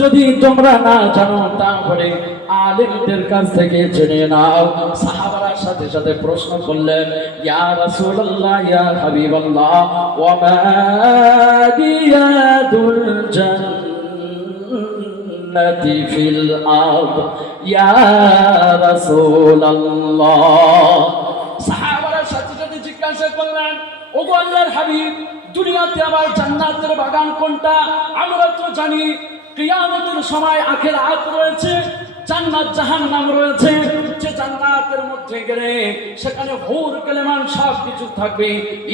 যদি তোমরা না জানো তাহলে আলেমদের কাছ থেকে জেনে নাও। সাহাবারা সাথে সাথে প্রশ্ন করলেন, ইয়া রাসূলুল্লাহ, ইয়া হাবিবাল্লাহ, ওয়া মা দিয়াদুল জান্নাতি ফিল আরদ ইয়া রাসূলুল্লাহ। সাহাবারা সাথে সাথে জিজ্ঞাসা করলেন, ওগো আল্লাহর হাবিব, দুনিয়াতে আবার জান্নাতের বাগান কোনটা? আমরা তো জানি কিয়ামতের সময় আখিরাত রয়েছে, জান্নাত জাহান্নাম রয়েছে। যে জান্নাতের মধ্যে গেলে সেখানে হুর কালেমান সব কিছু থাকবে,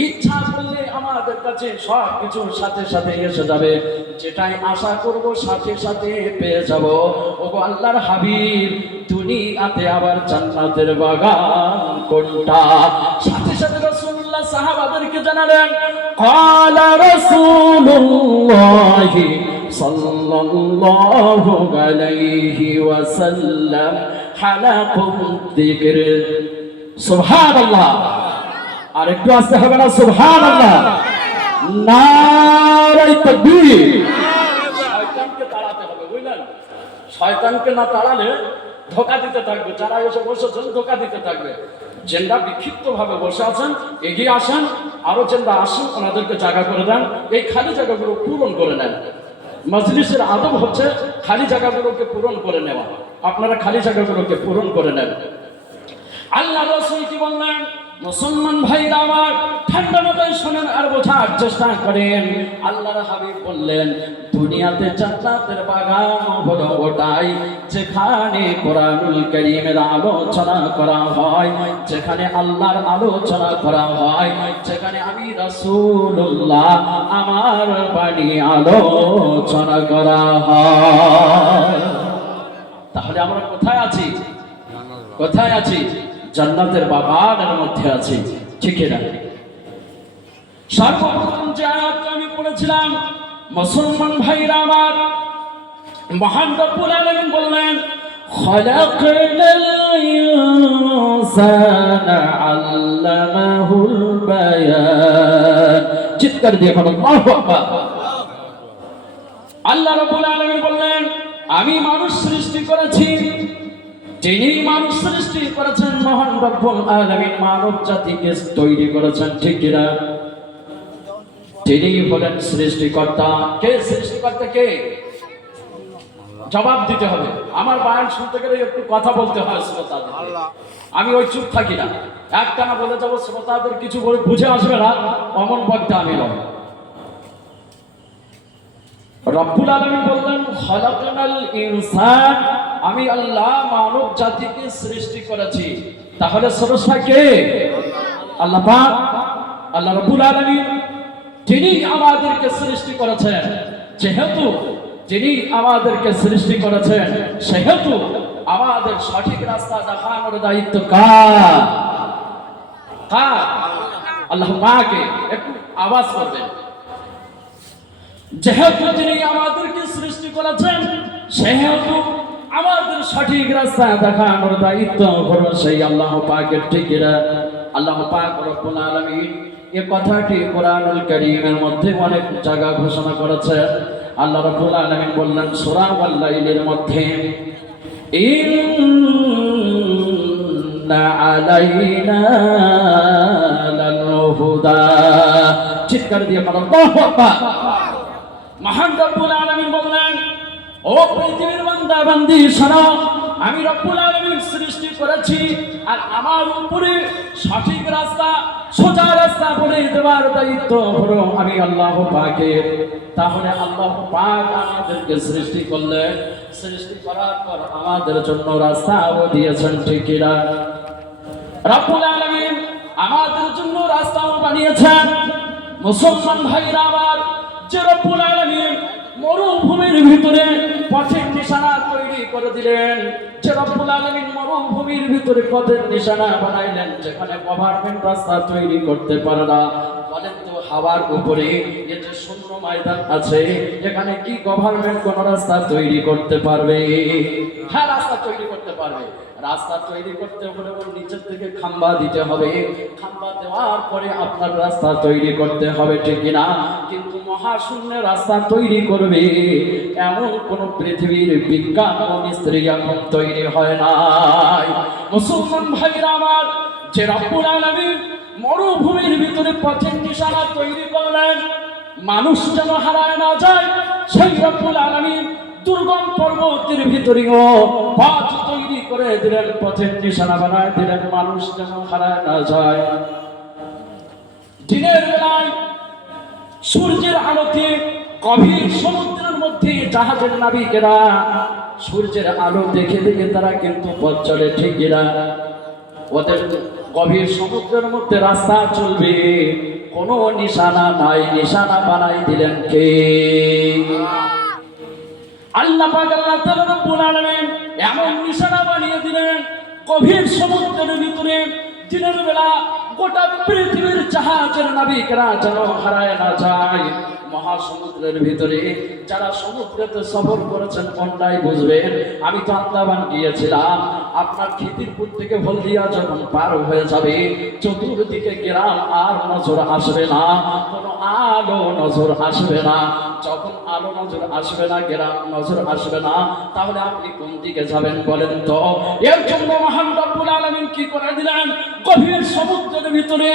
ইচ্ছা করলে আমাদের কাছে সব কিছুর সাথে সাথে এসে যাবে, যেটাই আশা করব সাথে সাথে পেয়ে যাব। ওগো আল্লাহর হাবিব, দুনিয়াতে আবার জান্নাতের বাগান কোনটা? সাথে সাথে রাসূলুল্লাহ সাহাবাদেরকে জানালেন, ক্বালা রাসূলুল্লাহ সাল্লাল্লাহু আলাইহি ওয়াসাল্লাম হালাকুদ যিকর। সুবহানাল্লাহ। আর একটু আসতে হবে না? সুবহানাল্লাহ। নারে তাকবীর। শয়তানকে তাড়াতে হবে, বুঝলেন? শয়তানকে না তাড়ালে ধোঁকা দিতে থাকবে, যারা এসে বসেছেন ধোঁকা দিতে থাকবে। জেন্ডা বিক্ষিপ্ত ভাবে বসে আছেন, এগিয়ে আসেন, আরো জেন্ডা আসুন, ওনাদেরকে জায়গা করে দেন, এই খালি জায়গাগুলো পূরণ করে নেন। মজলিসের আদব হচ্ছে খালি জায়গাগুলোকে পূরণ করে নেওয়া। আপনারা খালি জায়গাগুলোকে পূরণ করে নেন। আল্লাহ রাসূল কি বললেন? মুসলমান ভাইরা আমার, ঠান্ডা মাথায় শোনেন আর বোঝার চেষ্টা করেন। আল্লাহর হাবিব বললেন, দুনিয়াতে জান্নাতের বাগান হলো ওটাই যেখানে কোরআনুল কারীমের আলোচনা করা হয়, যেখানে আল্লাহর আলোচনা করা হয়, যেখানে আমি রাসূলুল্লাহ আমার বাণী আলোচনা করা হয়। তাহলে আমরা কোথায় আছি? কোথায় আছি? জান্নাতের বাগানের মধ্যে আছি, ঠিক না? সর্বপ্রথম যে আয়াতটা আমি পড়েছিলাম, মুসলমান ভাইরা আমার, মহান রব্বুল আলামিন বললেন, খালাকাল ইনসানা আল্লামাহুল বায়ান। চিৎকার দিয়ে বলুন আল্লাহু আকবার। আল্লাহ রাব্বুল আলামিন বললেন, আমি মানুষ সৃষ্টি করেছি। যিনি মানুষ সৃষ্টি করেছেন মহান রব্বুল আলামিন মানব জাতিকে তৈরি করেছেন, ঠিক না? তিনি হলেন সৃষ্টিকর্তা। কে সৃষ্টিকর্তা? কে? জবাব দিতে হবে। আমার বয়ান শুনতে গেলে একটু কথা বলতে হয় শ্রোতাদের। আমি ওই চুপ থাকি না, একটানা বলে যাবো, শ্রোতাদের কিছু বলে বুঝে আসবে না, অমন বক্তা আমি নয়। রব্বুল আলামিন বললেন, খালাকাল ইনসান, আমি আল্লাহ মানব জাতিকে সৃষ্টি করেছি। তাহলে স্রষ্টা কে? আল্লাহ পাক, আল্লাহ রব্বুল আলামিন। তিনি আমাদেরকে সৃষ্টি করেছেন, যেহেতু তিনি আমাদেরকে সৃষ্টি করেছেন, সেহেতু আমাদের সঠিক রাস্তা দেখানোর দায়িত্ব কার? কার? আল্লাহ পাকের। একটু আওয়াজ করবেন। যেহেতু তিনি আমাদেরকে সৃষ্টি করেছেন, সেহেতু আমাদের সঠিক রাস্তা দেখানোর দায়িত্ব হলো সেই আল্লাহ পাকের, ঠিক না? আল্লাহ পাক রব্বুল আলামিন এই কথাটি কোরআনুল কারীমের মধ্যে অনেক জায়গা ঘোষণা করেছে। আল্লাহ রাব্বুল আলামিন বললেন সূরা আল-লাইলের মধ্যে, ইন্না আলাইনা লাল হুদা। চিৎকার দিয়ে বলুন আল্লাহু আকবার। মহান রব্বুল আলামিন বললেন, ও পৃথিবীর বান্দা বান্দি শোনো, আমি রব্বুল আলামিন সৃষ্টি করেছি, আর আমার উপরে সঠিক রাস্তা, সোজা রাস্তা বলে দেওয়ার দায়িত্ব হলো আমি আল্লাহ পাকের। তাহলে আল্লাহ পাক আমাদেরকে সৃষ্টি করলেন, সৃষ্টি করার পর আমাদের জন্য রাস্তাও দিয়েছেন, ঠিক না? রব্বুল আলামিন আমাদের জন্য রাস্তাও বানিয়েছেন। মুসলমান ভাইরা আমার, যে রব্বুল আলামিন মরুভূমির ভিতরে পথের নিশানা তৈরি করে দিলেন, যে রব্বুল আলামিন মরুভূমির ভিতরে পথের নিশানা বানাইলেন, যেখানে গভর্নমেন্ট রাস্তা তৈরি করতে পারে না। বলেন তো, হাওয়ার উপরে এই যে শূন্য ময়দান আছে, এখানে কি গভর্নমেন্ট কোন রাস্তা তৈরি করতে পারবে? হ্যাঁ, রাস্তা তৈরি করতে পারবে। রাস্তা তৈরি করতে হলে নিচের থেকে খাম্বা দিতে হবে, খাম্বা দেওয়ার পরে আপনার রাস্তা তৈরি করতে হবে, ঠিক না? কিন্তু মহাশূন্যের রাস্তা তৈরি করবে, এমন কোন পৃথিবীর বিজ্ঞান মিস্ত্রি এখন তৈরি হয় নাই। মুসলমান ভাইরা আমার, যে রব্বুল আলামিন মরুভূমির ভিতরে পথের নিশানা তৈরি করলেন, মানুষ যেন হারায় না যায়, সেই রব্বুল আলামিন দুর্গম পর্বতের ভিতরেও পথ তৈরি করে দিলেন, পথের নিশানা বানায় দিলেন, মানুষ যেন হারায় না যায়। দিনের বেলায় সূর্যের আলোতে গভীর সমুদ্রের মধ্যে জাহাজের নাবিকেরা সূর্যের আলো দেখে দেখে তারা কিন্তু পথ চলে, ঠিক কিনা? ওদের গভীর সমুদ্রের মধ্যে রাস্তা চলবে, কোনো নিশানা নাই, নিশানা বানাই দিলেন কে? আল্লাহ পাক, আল্লাহ তাআলা রব্বুল আলামিন এমন নিশানা বানিয়ে দিলেন গভীর সমুদ্রের ভিতরে। দিনের বেলা গোটা পৃথিবীর জাহাজের নাবিকেরা যেন হারায় না যায়। মহাসমুদ্রের ভিতরে যারা সমুদ্রেতে সফর করেছেন কোনটাই বুঝবেন। আমি তো আন্দামান গিয়েছিলাম, আপনার খিদিরপুর থেকে হলদিয়া যখন পার হয়ে যাবে, চতুর্দিকে গ্রাম আর নজর আসবে না, কোনো আলো নজর আসবে না। যখন আলো নজর আসবে না, গ্রাম নজর আসবে না, তাহলে আপনি কোন দিকে যাবেন বলেন তো? এর জন্য মহান রব্বুল আলামিন কি করে দিলেন? গভীর সমুদ্রের ভিতরে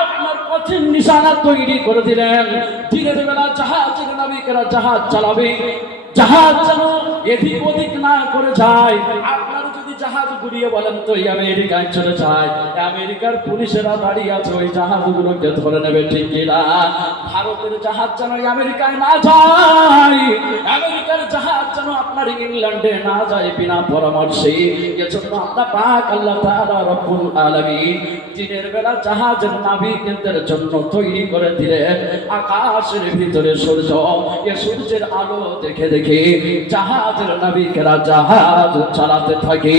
আপনার পথের নিশানা তৈরি করে দিলেন। দিনের বেলা জাহাজের নাবিকেরা জাহাজ চালাবে, জাহাজ যেন এদিক ওদিক না করে যায়। আপনার যদি জাহাজ ঘুরিয়ে বলেন তো আমেরিকায় চলে যায়, আমেরিকার পুলিশেরা দাঁড়িয়ে আছে, ওই জাহাজগুলোকে ধরে নেবে, ঠিক কিনা? ভারতের জাহাজ যেন আমেরিকায় না যায়, আমেরিকার জাহাজ যেন আপনার ইংল্যান্ডে না যায় বিনা পরামর্শে। এজন্য আল্লাহ পাক, আল্লাহ তাআলা রব্বুল আলামিন দিনের বেলা জাহাজের নাবিকদের জন্য তৈরি করে দিলেন আকাশের ভিতরে সূর্য। এ সূর্যের আলো দেখে দেখে জাহাজের নাবিকেরা জাহাজ চালাতে থাকে।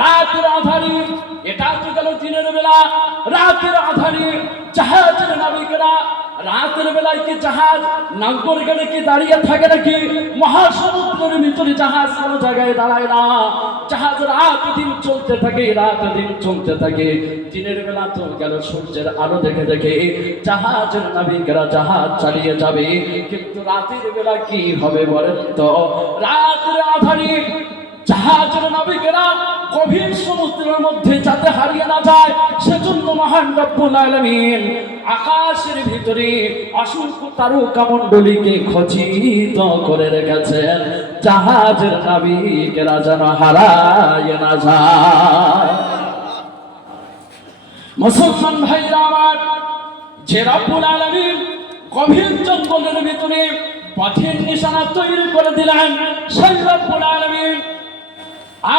রাতের আধারে, এটা তো গেল দিনের বেলা, রাতের আধারে জাহাজের নাবিকেরা, রাতের বেলায় কি জাহাজ নাঙ্গর গেলে কি দাঁড়িয়ে থাকে নাকি? মহাসমুদ্রের ভিতরে জাহাজ কোনো জায়গায় দাঁড়ায় না, জাহাজ রাত দিন চলতে থাকে, রাত দিন চলতে থাকে। দিনের বেলা তো গেল সূর্যের আলো দেখে দেখে জাহাজের নাবিকেরা জাহাজ চালিয়ে যাবে, কিন্তু রাতের বেলা কি হবে বলেন তো? রাতের আধারে জাহাজের নাবিকেরা গভীর সমুদ্রের মধ্যে যাতে হারিয়ে না যায়, সেজন্য মহান রব্বুল আলামিন আকাশের ভিতরে অসংখ্য তারকামণ্ডলীকে খচিত করে রেখেছেন, জাহাজের নাবিকেরা যেন হারায় না যায়। মুসলমান ভাইরা আমার, যে রব্বুল আলামিন গভীর জঙ্গলের ভিতরে পথের নিশানা তৈরি করে দিলেন, সেই রব্বুল আলামিন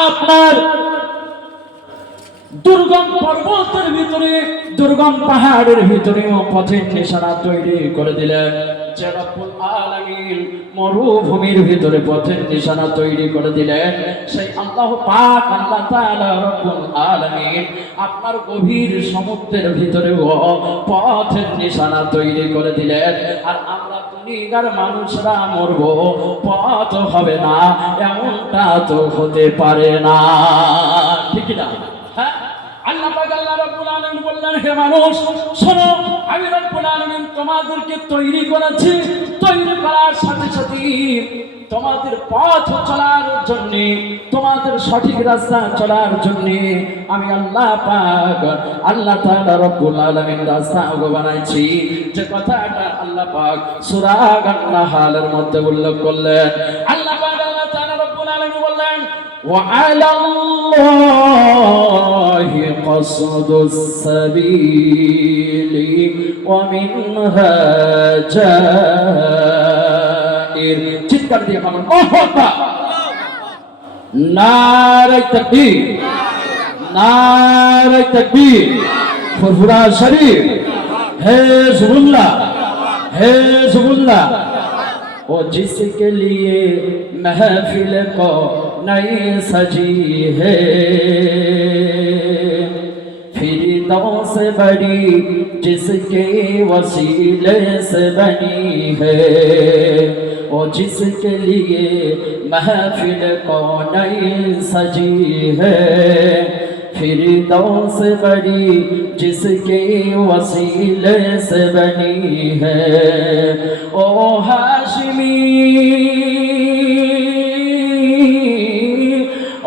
আপনার দুর্গম পর্বতের ভিতরে, দুর্গম পাহাড়ের ভিতরেও পথের নিশানা তৈরি করে দিলেন। যে রব্বুল আলামিন মরুভূমির ভিতরে পথের নিশানা তৈরি করে দিলেন, সেই আল্লাহ পাক, আল্লাহ তাআলা রব্বুল আলামিন আপনার গভীর সমুদ্রের ভিতরেও পথের নিশানা তৈরি করে দিলেন। আর আমরা দুনিয়ার মানুষরা মরব, পথ হবে না, এমনটা তো হতে পারে না, ঠিক না? হ্যাঁ, আল্লাহ পাক, আল্লাহ রাব্বুল আলামিন বললেন, হে মানুষ শোনো, আমি রব্বুল আলামিন তোমাদেরকে তৈরি করেছি, তৈরি করার সাথে সাথে তোমাদের পথ চলার জন্য, তোমাদের সঠিক রাস্তা চলার জন্য আমি আল্লাহ পাক, আল্লাহ তাআলা রব্বুল আলামিন রাস্তা বানাইছি। যে কথাটা আল্লাহ পাক সূরা আন-নাহলের মধ্যে উল্লেখ করলেন। আল্লাহ পাক, আল্লাহ তাআলা রব্বুল আলামিন বললেন, وعلى الله قصد السبيل ومنها جائر। চিৎকার দিয়ে বলুন আল্লাহু আকবার, নারে তাকবীর, নারে তাকবীর, ফুরফুরা শরীফ, হে সুবহানাল্লাহ, হে সুবহানাল্লাহ। वो जिसके लिए महफिल को नई सजी है, फिरदौस से बड़ी जिसके वसीले से बनी है, वो जिसके लिए महफिल को नई सजी है, फिरदौस बड़ी जिसके वसीले से बनी है। ओ हाशिमी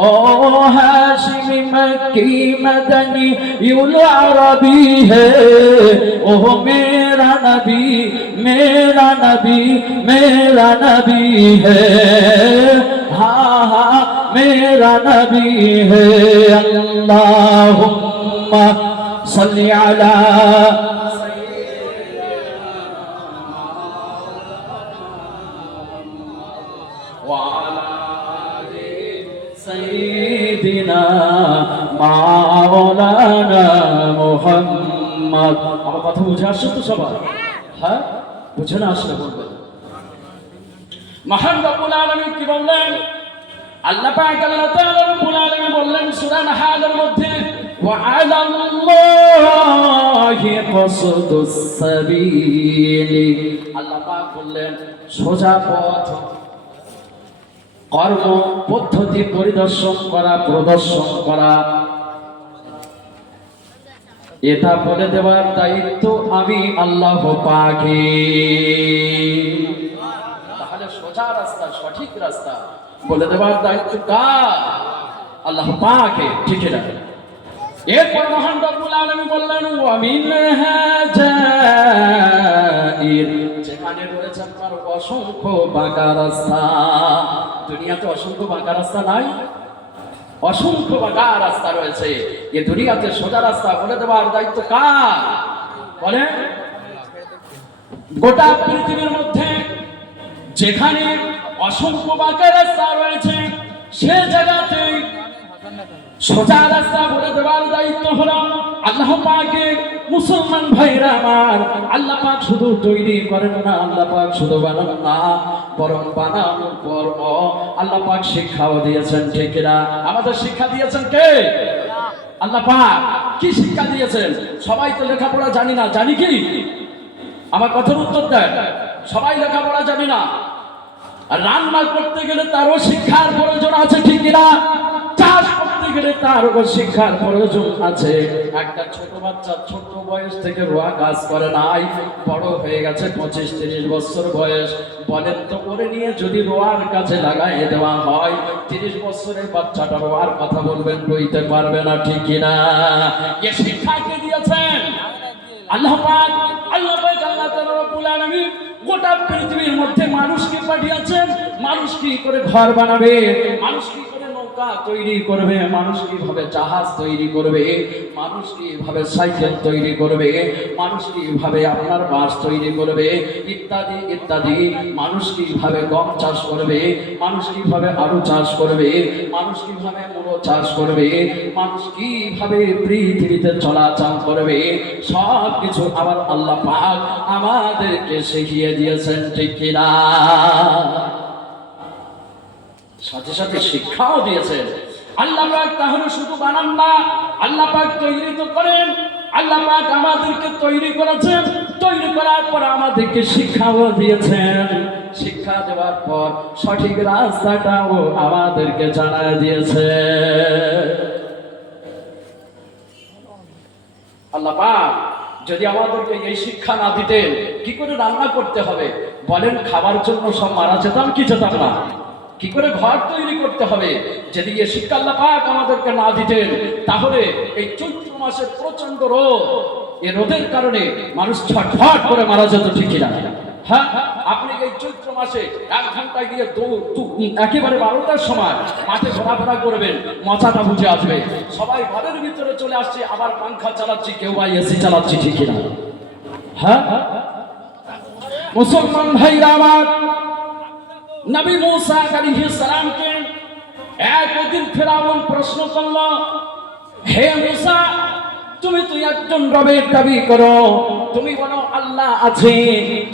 ओ हाशिमी मक्की मदनी युल अरबी है। ओ मेरा नबी मेरा नबी मेरा नबी है। हाँ हाँ मेरा नबी है। अल्लाहुम्मा सल्ली अला सय्यिदिना মাওলানা মুহাম্মদ। আমার কথা বুঝে আসছে তো সবার? হ্যাঁ, বুঝে না আসলে বলবেন। মহান রব্বুল আলামিন কি বললেন? আল্লাহ পাক আল্লাহ তাআলা রব্বুল আলামিন বললেন সূরা নাহলের মধ্যে, ওয়া আলাল্লাহি কসদুস সাবিল। আল্লাহ পাক বললেন সোজা পথ কর্ম পদ্ধতি পরিদর্শন করা প্রদর্শন করা, এটা বলে দেওয়ার দায়িত্ব আমি আল্লাহ পাকের। তাহলে সোজা রাস্তা সঠিক রাস্তা বলে দেওয়ার দায়িত্ব কার? আল্লাহ পাকের, ঠিক না? এরপর মহান রব্বুল আলামিন বললেন ওয়া মিনহা জাইর, যেখানে রয়েছে আপনার অসংখ্য বাঁকা রাস্তা। দুনিয়াতে অসংখ্য বাঁকা রাস্তা নাই? অসংখ্য বাঁকা রাস্তা রয়েছে। এই দুনিয়াতে সোজা রাস্তা বলে দেওয়ার দায়িত্ব কার? বলে গোটা পৃথিবীর মধ্যে যেখানে অসংখ্য বাঁকা রাস্তা রয়েছে সে জায়গাতে সোজা রাস্তা বলে দেওয়ার দায়িত্ব হলো আল্লাহ পাকের। মুসলমান ভাইরা আমার, আল্লাহ পাক শুধু তৈরি করেন না, আল্লাহ পাক শুধু বানান না, বরং বানানোর পর আল্লাহ পাক শিক্ষাও দিয়েছেন, ঠিক না? আমাদের শিক্ষা দিয়েছেন কে? আল্লাহ পাক। কি শিক্ষা দিয়েছেন? সবাই তো লেখাপড়া জানি না, জানি কি? আমার কথার উত্তর দেন। সবাই লেখাপড়া জানি না। আর রান্না করতে গেলে তারও শিক্ষার প্রয়োজন আছে, ঠিক না? চাষ করতে গেলে তারও শিক্ষার প্রয়োজন আছে। একটা ছোট বাচ্চা ছোট বয়স থেকে রোয়া কাজ করে নাই, বড় হয়ে গেছে 25-30 বছর বয়স, বলেন তো করে নিয়ে যদি রোয়ার কাছে লাগাই দেওয়া হয় 30 বছরের বাচ্চাটা রোয়ার কথা বলবেন, রইতে পারবে না, ঠিক না? এ শিক্ষা কে দিয়েছেন? আল্লাহ পাক। আল্লাহ পাক আল্লাহ তাআলা রব্বুল আলামিন গোটা পৃথিবীর মধ্যে মানুষকে পাঠিয়েছেন। মানুষ কি করে ঘর বানাবে, মানুষ কি করে নৌকা তৈরি করবে, মানুষ কিভাবে জাহাজ তৈরি করবে, মানুষ কিভাবে সাইকেল তৈরি করবে, মানুষ কিভাবে আপনার বাস তৈরি করবে, ইত্যাদি ইত্যাদি। মানুষ কিভাবে গম চাষ করবে, মানুষ কিভাবে আলু চাষ করবে, মানুষ কিভাবে মুড়ো চাষ করবে, মানুষ কিভাবে পৃথিবীতে চলাচল করবে, সব কিছু আবার আল্লাহ পাক আমাদেরকে শিখিয়ে দিয়েছেন, ঠিক কিনা? সাথে সাথে শিক্ষাও দিয়েছেন। আল্লাহ পাক তাহলে শুধু বানান না, আল্লাহ পাক তৈরি তো করেন। আল্লাহ পাক আমাদেরকে তৈরি করেছেন, তৈরি করার পর আমাদেরকে শিক্ষাও দিয়েছেন। শিক্ষা দেওয়ার পর সঠিক রাস্তাটাও আমাদেরকে জানায় দিয়েছে। আল্লাহ পাক যদি আমাদেরকে এই শিক্ষা না দিতেন কি করে রান্না করতে হবে বলেন, খাবার জন্য সব মারা যেতাম কি যেতাম না? কি করে ঘর তৈরি করতে হবে যদি এই শিক্ষা আল্লাহ পাক আমাদেরকে না দিতেন, তাহলে এই চৈত্র মাসের প্রচন্ড রোদ, এই রোদের কারণে মানুষ ছটফট করে মারা যেত, ঠিক না? হ্যাঁ, আপনি এই চৈত্র মাসে 1 ঘন্টা গিয়ে একেবারে 12টার সময় মাঠে ঘোরাফেরা করবেন, মশাটা বুঝে আসবে। সবাই ঘরের ভিতরে চলে আসছে, আবার পাংখা চালাচ্ছি, কেউ বা এসি চালাচ্ছি, ঠিক না? হ্যাঁ, মুসলমান ভাইরা আমার, নবী মুসা আলাইহিস সালামকে একদিন ফিরআউন প্রশ্ন করল, হে মুসা, তুমি তো একজন রবের দাবি করো, তুমি বলো আল্লাহ আছে,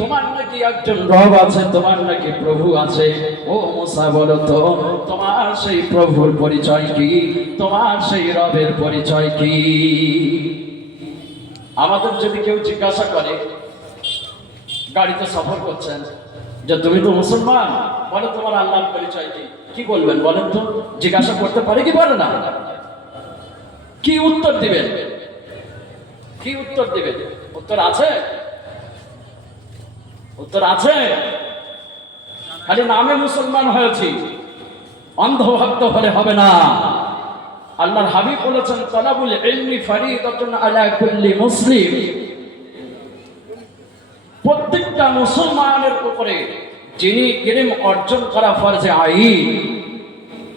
তোমার নাকি একজন রব আছে, তোমার নাকি প্রভু আছে। ও মুসা, বলো তো তোমার সেই প্রভুর পরিচয় কি, তোমার সেই রবের পরিচয় কি? আমাদের যদি কেউ জিজ্ঞাসা করে, গাড়িতে সফর করছেন, যে তুমি তো মুসলমান, বলো তোমার আল্লাহর পরিচয় কি, কি বলবেন বলেন তো? জিজ্ঞাসা করতে পারে কি পারে না? কি উত্তর দিবেন? কি উত্তর দিবেন? উত্তর আছে? উত্তর আছে? খালি নামে মুসলমান হয়েছি, অন্ধভক্ত হলে হবে না। আল্লাহর হাবিব বলেছেন, তালাবুল ইলমি ফারিদাতুন আলা কুল্লি মুসলিম। প্রত্যেকটা মুসলমানের উপরে যিনি ইলম অর্জন করা ফরজে আইন।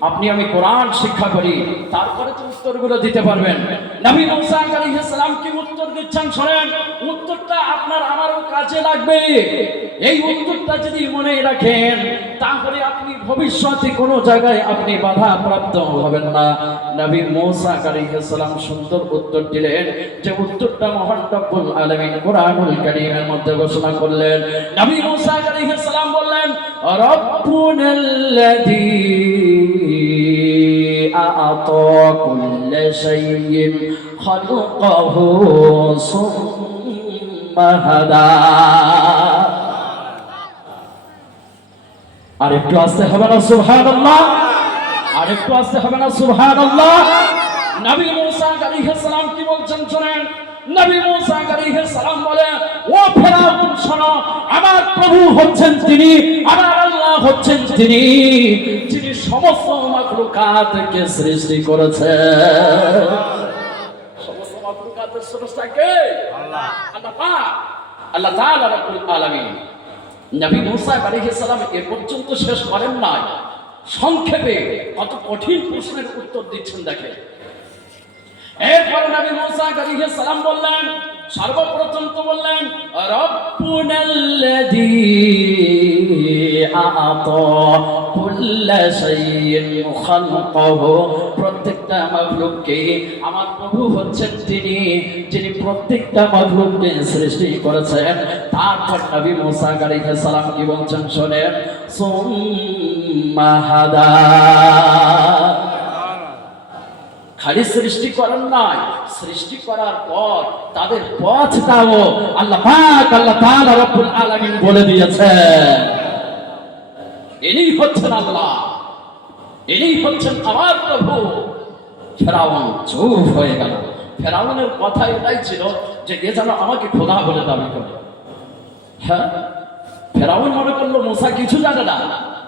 আপনি আমি কোরআন শিক্ষা করি, তারপরে তো উত্তরগুলো দিতে পারবেন। নবী মুসা আলাইহিস সালাম কি উত্তর দিচ্ছেন শুনেন, উত্তরটা আপনার আমারও কাজে লাগবে। এই উত্তরটা যদি মনে রাখেন, তাহলে আপনি ভবিষ্যতে কোনো জায়গায় আপনি বাধা প্রাপ্ত হবেন না। নবী মুসা আলাইহিস সালাম সুন্দর উত্তর দিলেন, যে উত্তরটা মহান রব্বুল আলামিন কোরআনুল কারীমের মধ্যে ঘোষণা করলেন। নবী মুসা আলাইহিস সালাম বললেন, রব্বুনাল্লাযী আ'তা কুল্লা শাইইন খালাকাহু সুম্মা হাদা। আরেকটু আসতে হবে না সুবহানাল্লাহ? আরেকটু আসতে হবে না সুবহানাল্লাহ? নবী মুসা আলাইহিস সালাম কি বলছেন শুনেন। নবী মুসা আলাইহিস সালাম বলেন, ও ফেরাউন শোনো, আমার প্রভু হচ্ছেন তিনি, আমার আল্লাহ হচ্ছেন তিনি, যিনি সমস্ত মাখলুকাতকে সৃষ্টি করেছেন। সমস্ত মাখলুকাতের স্রষ্টা কে? আল্লাহ। আল্লাহ পাক, আল্লাহ তাআলা রব্বুল আলামিন। নবী মুসা আলাইহিস সালাম এ পর্যন্ত শেষ করেন নাই, সংক্ষেপে কত কঠিন প্রশ্নের উত্তর দিচ্ছেন দেখেন। এরপর নবী মুসা আলাইহিস সালাম বললেন, সর্বপ্রথম তো বললেন, রব্বুনাল্লাযী আ'তা কুল্লা শাইইন খালাকাহু। প্রত্যেকটা মাখলুককে আমার প্রভু হচ্ছেন তিনি, যিনি প্রত্যেকটা মাখলুককে সৃষ্টি করেছেন। তারপর নবী মুসা আলাইহিস সালাম কি বলছেন শুনেন, সুম্মা হাদা। খালি সৃষ্টি করেন নাই, সৃষ্টি করার পর তাদের পথটাও আল্লাহ পাক, আল্লাহ তাআলা রব্বুল আলামিন বলে দিয়েছেন। ইনি হচ্ছেন আল্লাহ, ইনি হচ্ছেন আমার প্রভু। ফেরাউন চুপ হয়ে গেল। ফেরাউনের কথা এটাই ছিল যে এ যেন আমাকে খোদা বলে দাবি করে। হ্যাঁ, ফেরাউন মনে করলো মুসা কিছু জানে না,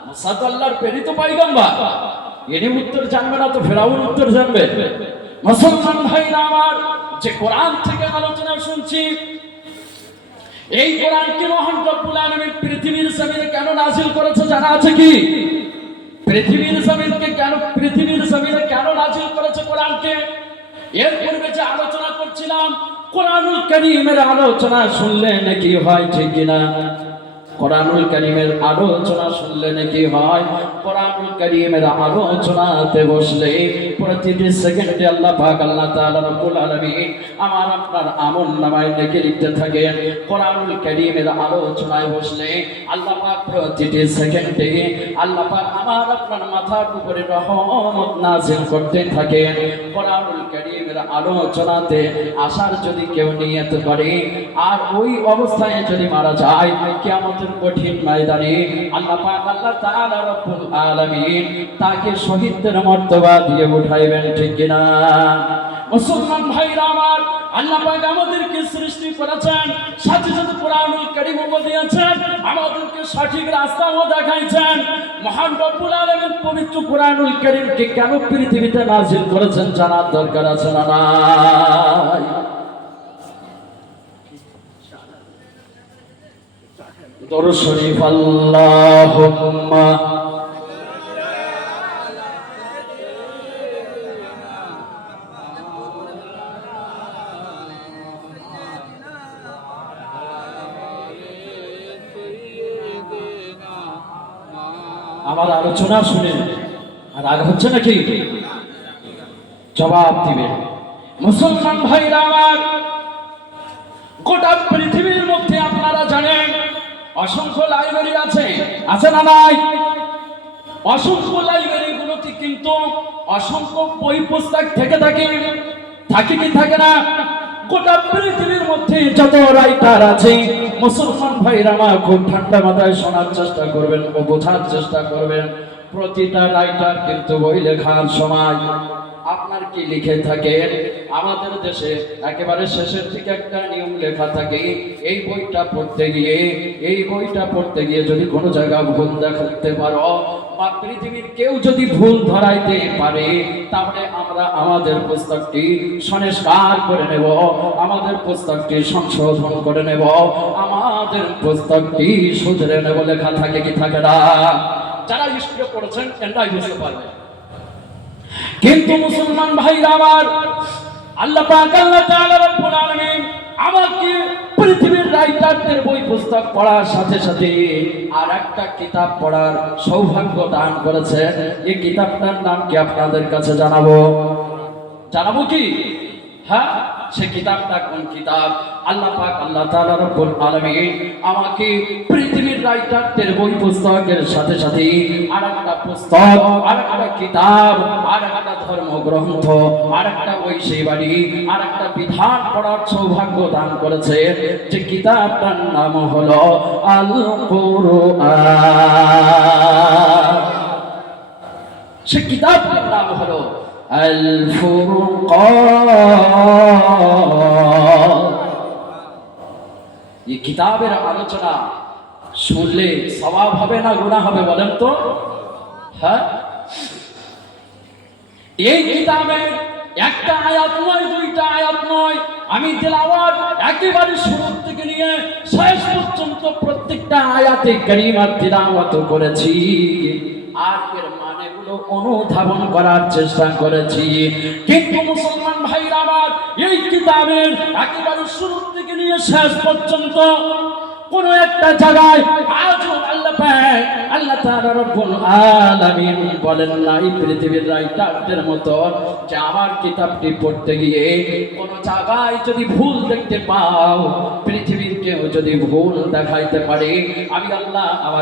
মুসা তো আল্লাহর প্রেরিত পয়গম্বর, এনি উত্তর জানবে না তো ফেরাউন উত্তর জানবে। মুসলমান ভাইরা আমার, যে কোরআন থেকে আলোচনা শুনছি, এই কোরআনকে মহান রব্বুল আলামিন পৃথিবীর জমিনে কেন নাযিল করেছে জানা আছে কি? পৃথিবীর জমিনে কেন নাযিল করেছে কোরআনকে? এর পূর্বে যে আলোচনা করছিলাম, কোরআনুল কারীমের আলোচনা শুনলে নাকি হয় ঠিক কিনা? কোরআনুল কারীমের আলোচনা শুনলে নাকি হয়? কোরআনুল কারীমের আলোচনাতে বসলে প্রতিটি সেকেন্ডে আল্লাহ পাক, আল্লাহ তাআলা রব্বুল আলামিন আমার আপনার আমলনামায় নেকি লিখতে থাকেন। কোরআনুল কারীমের আলোচনায় বসলে আল্লাহ পাক প্রতিটি সেকেন্ডে আল্লাহ পাক আমার আপনার মাথার উপরে রহমত নাযিল করতে থাকেন। কোরআনুল কারীমের আলোচনাতে আসার যদি কেউ নিয়ত করে আর ওই অবস্থায় যদি মারা যায়, কিয়ামতের কঠিন ময়দানে আল্লাহ পাক, আল্লাহ তাআলা রব্বুল আলামিন তাকে শহীদদের মর্তবা দিয়ে উঠাইবেন ঠিক কিনা? মুসলমান ভাইরা আমার, আল্লাহ পাক আমাদেরকে সৃষ্টি করেছেন, সাথে সাথে কোরআনুল কারীমও দিয়েছেন, আমাদেরকে সঠিক রাস্তাও দেখাইছেন। মহান রব্বুল আলামিন পবিত্র কোরআনুল কারীমকে কেন পৃথিবীতে নাযিল করেছেন জানার দরকার আছে না নাই? দরুদ শরীফ আল্লাহুম্মা আমার আলোচনা শুনে আর রাগ হচ্ছে নাকি? জবাব দিবেন। মুসলমান ভাইরা আমার, গোটা পৃথিবীর মধ্যে আপনারা জানেন অসংখ্য লাইব্রেরি আছে, আছে না নাই? অসংখ্য লাইব্রেরিগুলোতে কিন্তু অসংখ্য বই পুস্তক থেকে থাকে, থাকে কি থাকে না? গোটা পৃথিবীর মধ্যে যত রাইটার আছে, মুসলমান ভাইরা আমার খুব ঠান্ডা মাথায় শোনার চেষ্টা করবেন ও বোঝার চেষ্টা করবেন। প্রতিটা রাইটার কিন্তু বই লেখার সময় আপনার কি লিখে থাকে? আমাদের দেশে একেবারে শেষের দিকে একটা নিয়ম লেখা থাকে, এই বইটা পড়তে গিয়ে যদি কোনো জায়গা ভুল দেখাতে পারো বা পৃথিবীর কেউ যদি ভুল ধরাইতে পারে, তাহলে আমরা আমাদের পুস্তকটি সংস্কার করে নেব, আমাদের পুস্তকটি সংশোধন করে নেব, আমাদের পুস্তকটি শুধরে নেব। লেখা থাকে কি থাকে না? যারা স্কুলে পড়েছেন এটাই বুঝতে পারবে। কিন্তু মুসলমান ভাইরা আমার, আল্লাহ পাক আল্লাহ তাআলা রব্বুল আলামিন আমাকে পৃথিবীর রাইটারদের বই পুস্তক পড়ার সাথে সাথে আর একটা কিতাব পড়ার সৌভাগ্য দান করেছেন। এই কিতাবটার নাম কি আপনাদের কাছে জানাবো কি? হ্যাঁ, সে কিতাবটা কোন কিতাব? আল্লাহ পাক আল্লাহ তাআলা রব্বুল আলামিন আমাকে পৃথিবীর রাইটারদের বই পুস্তকের সাথে সাথে আরেকটা পুস্তক, আরেকটা কিতাব, আরেকটা ধর্মগ্রন্থ, আরেকটা ঐশী বাড়ি, আরেকটা বিধান পড়ার সৌভাগ্য দান করেছে। যে কিতাবটার নাম হলো আল কুরআন। সে কিতাবটার নাম হলো আল ফুরকান। এই কিতাবের আলোচনা শুনলে সওয়াব হবে না গুনাহ হবে বলেন তো? হ্যাঁ, এই কিতাবের একটা আয়াত নয়, দুইটা আয়াত নয়, আমি তেলাওয়াত একেবারে শুরু থেকে নিয়ে শেষ পর্যন্ত প্রত্যেকটা আয়াতে কারিমা তেলাওয়াত করেছি আর এর মানেগুলো অনুধাবন করার চেষ্টা করেছি। কিন্তু মুসলমান ভাইরা আমার, এই কিতাবের একেবারে শুরু থেকে নিয়ে শেষ পর্যন্ত কোন একটা জায়গায় আজও আল্লাহ পাক আল্লাহ তাআলা রব্বুল আলামিন বলেন না এই পৃথিবীর রাইটারদের মতো যে আমার কিতাবটি পড়তে গিয়ে কোন জায়গায় যদি ভুল দেখতে পাও, পৃথিবীর কেউ যদি ভুল দেখাইতে পারে, আমি আল্লাহ আমার